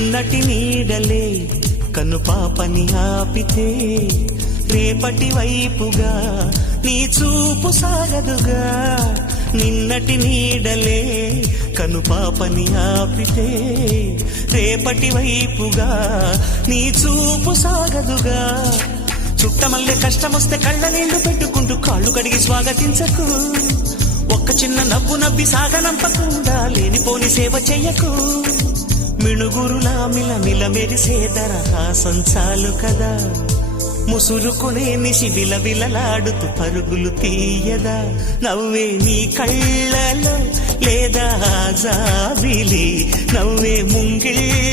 నటి నీడలే కను పాపని ఆపితే రేపటి వైపుగా నీ చూపు సాగదుగా. నిన్నటి నీడలే కను పాపని ఆపితే రేపటి వైపుగా నీ చూపు సాగదుగా. చుట్టమల్లే కష్టమొస్తే కళ్ళ నీళ్లు పెట్టుకుంటూ కాళ్ళు కడిగి స్వాగతించకు. ఒక్క చిన్న నవ్వు నవ్వి సాగనంపకుండా లేనిపోని సేవ చెయ్యకు. మిణుగురులా మిలమిల మెరిసే దరహాసం చాలు కదా. ముసురుకునే నిశి విలవిలలాడుతూ పరుగులు తీయదా. నవ్వే నీ కళ్ళలో లేదా జాబిలి, నవ్వే ముంగిళ్ళ